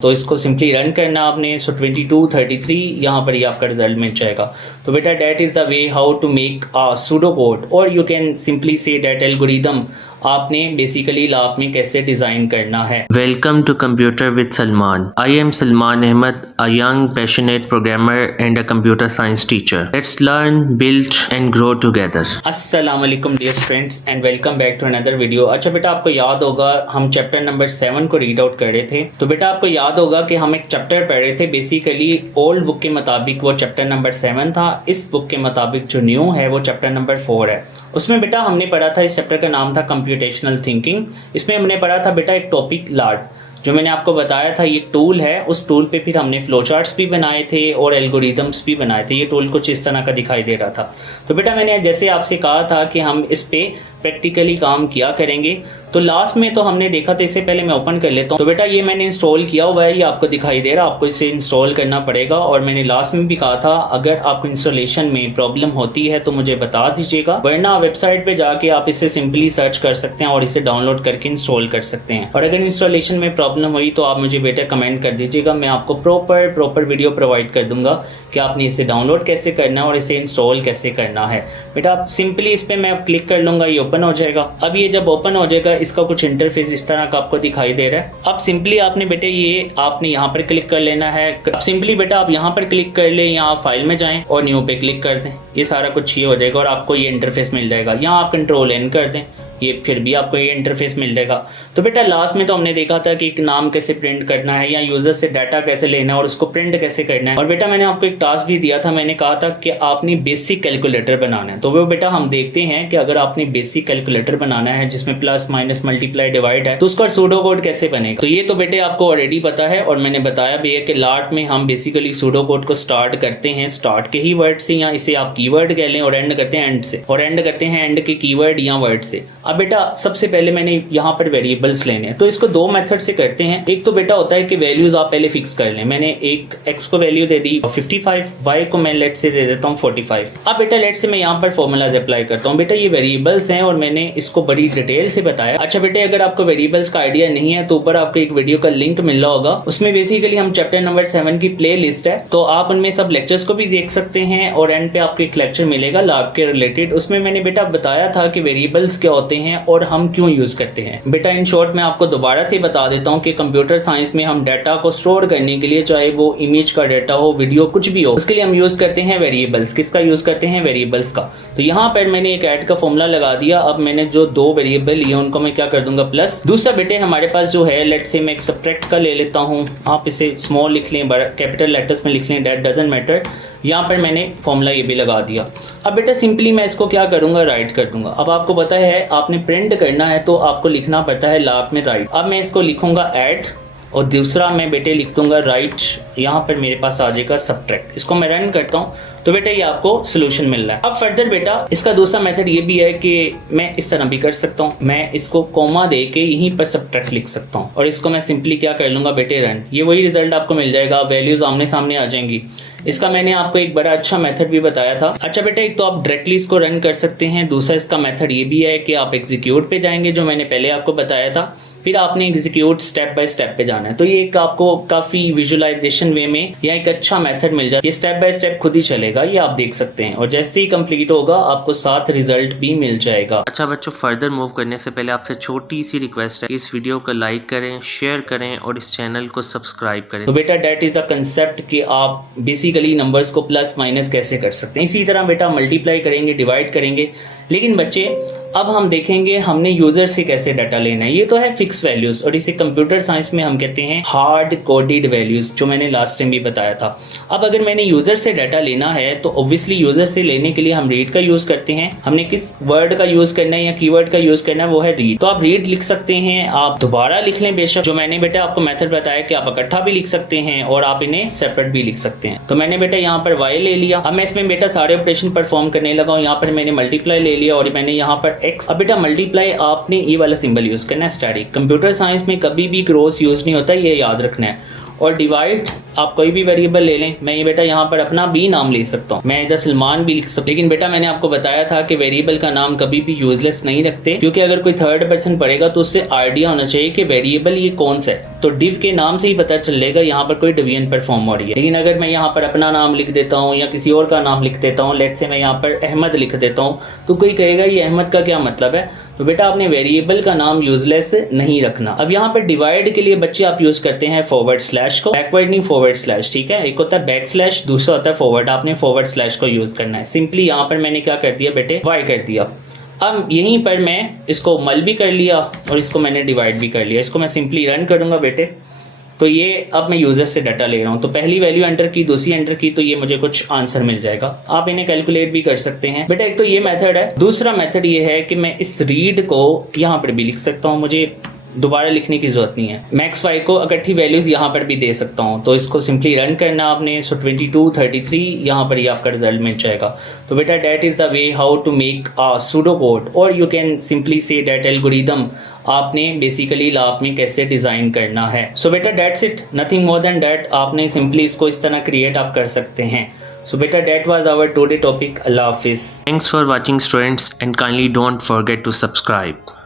तो इसको simply run करना आपने। सो 2233 यहाँ पर ही आपका रिजल्ट मिल जाएगा। तो बेटा that is the way how to make a pseudo code, और you can simply say that algorithm आपने बेसिकली लैब में कैसे डिज़ाइन करना है। Welcome to Computer with Salman. I am Salman Ahmed, a young, passionate programmer and a computer science teacher. Let's learn, build and grow together. अस्सलाम वालेकुम dear friends and welcome back to another video. अच्छा बेटा, आपको याद होगा हम chapter number 7 को read out कर रहे थे। तो बेटा आपको याद होगा कि हम एक चैप्टर पढ़ रहे थे, बेसिकली ओल्ड बुक के मुताबिक वो चैप्टर नंबर 7 था। इस बुक के मुताबिक जो न्यू है वो चैप्टर नंबर 4 है। उसमें बेटा हमने पढ़ा था, इस चैप्टर का नाम था कंप्यूटेशनल थिंकिंग। इसमें हमने पढ़ा था बेटा एक टॉपिक लार्ड, जो मैंने आपको बताया था ये टूल है। उस टूल पे फिर हमने फ्लो चार्ट्स भी बनाए थे और एल्गोरिदम्स भी बनाए थे। ये टूल कुछ इस तरह का दिखाई दे रहा था। तो बेटा मैंने जैसे आपसे कहा था कि हम इस पे प्रैक्टिकली काम किया करेंगे। तो लास्ट में तो हमने देखा था, इससे पहले मैं ओपन कर लेता हूँ। तो बेटा ये मैंने इंस्टॉल किया हुआ है, ये आपको दिखाई दे रहा है। आपको इसे इंस्टॉल करना पड़ेगा। और मैंने लास्ट में भी कहा था अगर आपको इंस्टॉलेशन में प्रॉब्लम होती है तो मुझे बता दीजिएगा, वरना वेबसाइट पे जाके आप इसे सिंपली सर्च कर सकते हैं और इसे डाउनलोड करके इंस्टॉल कर सकते हैं। और अगर इंस्टॉलेशन में प्रॉब्लम हुई तो आप मुझे बेटा कमेंट कर दीजिएगा, मैं आपको प्रॉपर वीडियो प्रोवाइड कर दूंगा कि आपने इसे डाउनलोड कैसे करना है और इसे इंस्टॉल कैसे करना है। बेटा आप सिंपली इस पर मैं क्लिक कर लूँगा, ये ओपन हो जाएगा। अब ये जब ओपन हो जाएगा, इसका कुछ इंटरफेस इस तरह का आपको दिखाई दे रहा है। अब सिंपली आपने बेटे ये आपने यहाँ पर क्लिक कर लेना है। अब सिंपली बेटा आप यहाँ पर क्लिक कर ले, यहाँ फाइल में जाएं और न्यू पे क्लिक कर दें। ये सारा कुछ ये हो जाएगा और आपको ये इंटरफेस मिल जाएगा। यहाँ आप कंट्रोल एन कर दें, ये फिर भी आपको ये इंटरफेस मिल जाएगा। तो बेटा लास्ट में तो हमने देखा था कि एक नाम कैसे प्रिंट करना है या यूजर से डाटा कैसे लेना है और उसको प्रिंट कैसे करना है। और बेटा मैंने आपको एक टास्क भी दिया था, मैंने कहा था कि आपने बेसिक कैलकुलेटर बनाना है। तो वो बेटा हम देखते हैं कि अगर आपने बेसिक कैलकुलेटर बनाना है जिसमें प्लस माइनस मल्टीप्लाई डिवाइड है, तो उसका सूडो कोड कैसे बनेगा। तो ये तो बेटे आपको ऑलरेडी पता है और मैंने बताया भी है कि लाट में हम बेसिकली सूडो कोड को स्टार्ट करते हैं स्टार्ट के ही वर्ड से, या इसे आप कीवर्ड कह लें, और एंड करते हैं एंड से, और एंड करते हैं एंड के कीवर्ड या वर्ड से। अब बेटा सबसे पहले मैंने यहाँ पर वेरिएबल्स लेने हैं, तो इसको दो मेथड से करते हैं। एक तो बेटा होता है कि वैल्यूज आप पहले फिक्स कर लें। मैंने एक x को वैल्यू दे दी 55, y को मैं लेट से दे देता हूँ 45। अब बेटा लेट से मैं यहाँ पर फॉर्मूलाज अप्लाई करता हूँ। बेटा ये वेरिएबल्स हैं और मैंने इसको बड़ी डिटेल से बताया। अच्छा बेटे अगर आपको वेरिएबल्स का आइडिया नहीं है तो ऊपर आपको एक वीडियो का लिंक मिल रहा होगा, उसमें बेसिकली हम चैप्टर नंबर 7 की प्ले लिस्ट है, तो आप उनमें सब लेक्चर्स को भी देख सकते हैं। और एंड पे आपको एक लेक्चर मिलेगा लैब के रिलेटेड, उसमें मैंने बेटा बताया था कि वेरिएबल्स क्या होते हैं और हम क्यों यूज करते हैं। बेटा इन शॉर्ट मैं आपको दोबारा से बता देता हूँ कि कंप्यूटर साइंस में हम डाटा को स्टोर करने के लिए, चाहे वो इमेज का डाटा हो, वीडियो, कुछ भी हो, उसके लिए हम यूज करते हैं वेरिएबल्स। किसका यूज करते हैं? वेरिएबल्स का। तो यहाँ पर मैंने एक ऐड का फॉर्मूला लगा दिया। अब मैंने जो दो वेरिएबल लिए उनको मैं क्या कर दूंगा प्लस। दूसरा बेटे हमारे पास जो है, लेट से मैं एक सब्ट्रैक्ट का ले लेता हूँ। आप इसे स्मॉल लिख लें, बड़ा कैपिटल लेटर्स में लिख लें, दैट डजंट मैटर। यहाँ पर मैंने फॉर्मूला ये भी लगा दिया। अब बेटा सिंपली मैं इसको क्या करूँगा, राइट कर दूंगा। अब आपको पता है आपने प्रिंट करना है तो आपको लिखना पड़ता है लैब में राइट। अब मैं इसको लिखूंगा ऐड, और दूसरा मैं बेटे लिख दूंगा राइट। यहाँ पर मेरे पास आ जाएगा सब्ट्रैक्ट। इसको मैं रन करता हूँ तो बेटा ये आपको सोल्यूशन मिल रहा है। अब फर्दर बेटा इसका दूसरा मेथड ये भी है कि मैं इस तरह भी कर सकता हूँ, मैं इसको कोमा दे के यहीं पर सब्ट्रैक्ट लिख सकता हूँ और इसको मैं सिंपली क्या कर लूँगा बेटे रन। ये वही रिजल्ट आपको मिल जाएगा, वैल्यूज आमने सामने आ जाएंगी। इसका मैंने आपको एक बड़ा अच्छा मेथड भी बताया था। अच्छा बेटा एक तो आप डायरेक्टली इसको रन कर सकते हैं, दूसरा इसका मेथड ये भी है कि आप एग्जीक्यूट पे जाएंगे, जो मैंने पहले आपको बताया था, फिर आपने एग्जीक्यूट स्टेप बाय स्टेप पे जाना है। तो ये एक आपको काफ़ी विजुअलाइजेशन वे में या एक अच्छा मेथड मिल जाए। ये स्टेप बाय स्टेप खुद ही चलेगा, ये आप देख सकते हैं, और जैसे ही कंप्लीट होगा आपको साथ रिजल्ट भी मिल जाएगा। अच्छा बच्चों, फर्दर मूव करने से पहले आपसे छोटी सी रिक्वेस्ट है, इस वीडियो को लाइक करें, शेयर करें और इस चैनल को सब्सक्राइब करें। तो बेटा डेट इज अ कंसेप्ट कि आप बेसिकली नंबर्स को प्लस माइनस कैसे कर सकते हैं। इसी तरह बेटा मल्टीप्लाई करेंगे, डिवाइड करेंगे। लेकिन बच्चे अब हम देखेंगे हमने यूजर से कैसे डाटा लेना है। ये तो है फिक्स वैल्यूज और इसे कंप्यूटर साइंस में हम कहते हैं हार्ड कोडेड वैल्यूज, जो मैंने लास्ट टाइम भी बताया था। अब अगर मैंने यूजर से डाटा लेना है तो ऑब्वियसली यूजर से लेने के लिए हम रीड का यूज करते हैं। हमने किस वर्ड का यूज करना है या कीवर्ड का यूज करना है, वो है रीड। तो आप रीड लिख सकते हैं, आप दोबारा लिख लें बेशक, जो मैंने बेटा आपको मेथड बताया कि आप इकट्ठा भी लिख सकते हैं और आप इन्हें सेपरेट भी लिख सकते हैं। तो मैंने बेटा यहाँ पर वाई ले लिया। अब मैं इसमें बेटा सारे ऑपरेशन परफॉर्म करने लगा हूँ। यहाँ पर मैंने मल्टीप्लाई ले लिया और मैंने यहाँ पर एक्स। अब बेटा मल्टीप्लाई आपने ये वाला सिंबल यूज करना है, स्टैटिक। कंप्यूटर साइंस में कभी भी क्रॉस यूज नहीं होता, ये याद रखना है। और डिवाइड आप कोई भी वेरिएबल ले लें। मैं ये बेटा यहाँ पर अपना भी नाम ले सकता हूँ, मैं इधर सलमान भी लिख सकता हूँ। लेकिन बेटा मैंने आपको बताया था कि वेरिएबल का नाम कभी भी यूजलेस नहीं रखते, क्योंकि अगर कोई थर्ड पर्सन पढ़ेगा तो उससे आइडिया होना चाहिए कि वेरिएबल ये कौन सा है। तो डिव के नाम से ही पता चलेगा यहाँ पर कोई डिवीजन परफॉर्म हो रही है। लेकिन अगर मैं यहाँ पर अपना नाम लिख देता हूँ या किसी और का नाम लिख देता हूँ, लेट से मैं यहाँ पर अहमद लिख देता हूँ, तो कोई कहेगा ये अहमद का क्या मतलब है। तो बेटा आपने वेरिएबल का नाम यूजलेस नहीं रखना। अब यहाँ पर डिवाइड के लिए बच्चे आप यूज करते हैं फॉरवर्ड स्लैश को, बैकवर्ड नहीं फॉरवर्ड स्लैश, ठीक है। एक होता है बैक स्लैश, दूसरा होता है फॉरवर्ड। आपने फॉरवर्ड स्लैश को यूज करना है। सिंपली यहाँ पर मैंने क्या कर दिया बेटे, वाई कर दिया। अब यहीं पर मैं इसको मल भी कर लिया और इसको मैंने डिवाइड भी कर लिया। इसको मैं सिंपली रन करूँगा बेटे, तो ये अब मैं यूज़र से डाटा ले रहा हूँ। तो पहली वैल्यू एंटर की, दूसरी एंटर की, तो ये मुझे कुछ आंसर मिल जाएगा। आप इन्हें कैलकुलेट भी कर सकते हैं बेटा। एक तो ये मेथड है। दूसरा मेथड ये है कि मैं इस रीड को यहाँ पर भी लिख सकता हूँ, मुझे दोबारा लिखने की जरूरत नहीं है। मैक्स वाई को इकट्ठी वैल्यूज़ यहाँ पर भी दे सकता हूँ। तो इसको सिंपली रन करना आपने। सो 22 33 यहाँ पर ये आपका रिजल्ट मिल जाएगा। तो बेटा that is the way how to make a pseudo code, और you can simply say that algorithm आपने बेसिकली लैब में कैसे डिज़ाइन करना है। सो बेटा that's it, nothing more than that. आपने सिंपली इसको इस तरह क्रिएट आप कर सकते हैं। So beta that was our today topic. Allah Hafiz. Thanks for watching students, and kindly don't forget to subscribe.